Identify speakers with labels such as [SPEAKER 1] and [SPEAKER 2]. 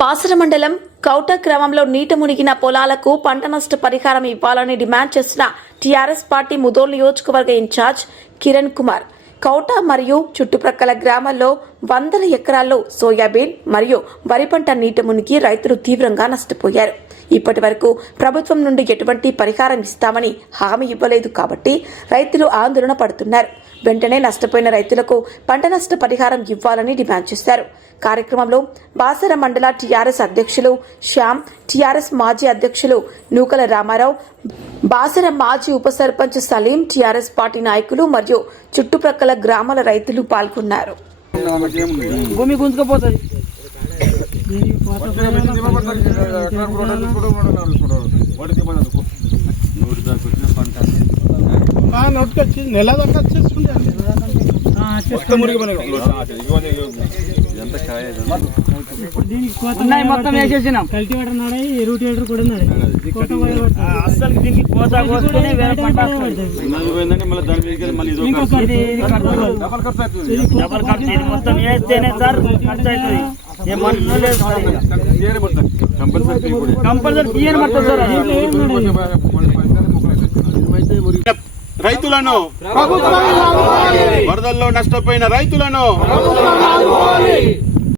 [SPEAKER 1] బాసర మండలం కౌట క్రమంలో నీట మునిగిన పొలాలకు పంట నష్ట పరిహారం ఇవ్వాలని డిమాండ్ చేసిన టీఆర్ఎస్ పార్టీ ముదోల్ నియోజకవర్గ ఇన్ఛార్జ్ కిరణ్ కుమార్. కౌట మరియు చుట్టుప్రక్కల గ్రామాల్లో వందల ఎకరాల్లో సోయాబీన్ మరియు వరి పంట నీటి మునిగి రైతులు తీవ్రంగా నష్టపోయారు. ఇప్పటి వరకు ప్రభుత్వం నుండి ఎటువంటి పరిహారం ఇస్తామని హామీ ఇవ్వలేదు కాబట్టి రైతులు ఆందోళన పడుతున్నారు. వెంటనే నష్టపోయిన రైతులకు పంట నష్ట పరిహారం ఇవ్వాలని డిమాండ్ చేశారు. కార్యక్రమంలో బాసర మండల టీఆర్ఎస్ అధ్యక్షులు శ్యామ్ టీఆర్ఎస్ మాజీ అధ్యక్షులు నూకల రామారావు బాసర మాజీ ఉప సర్పంచ్ సలీం టీఆర్ఎస్ పార్టీ నాయకులు మరియు చుట్టుప్రక్కల గ్రామాల రైతులు పాల్గొన్నారు.
[SPEAKER 2] భూమి గుంజుకపోతుంది.
[SPEAKER 3] నెల దాకా
[SPEAKER 2] ఉన్నాయి మొత్తం వేసేసినాం.
[SPEAKER 4] కల్టివేటర్ రూటివేటర్ కూడా
[SPEAKER 2] అసలు దీనికి కోత. డబల్ ఖర్చు ఇది మొత్తం వేస్తేనే సార్ ఖర్చు అవుతుంది. కంపల్సరీ పడుతుంది సార్.
[SPEAKER 5] రైతులను వరదల్లో నష్టపోయిన రైతులను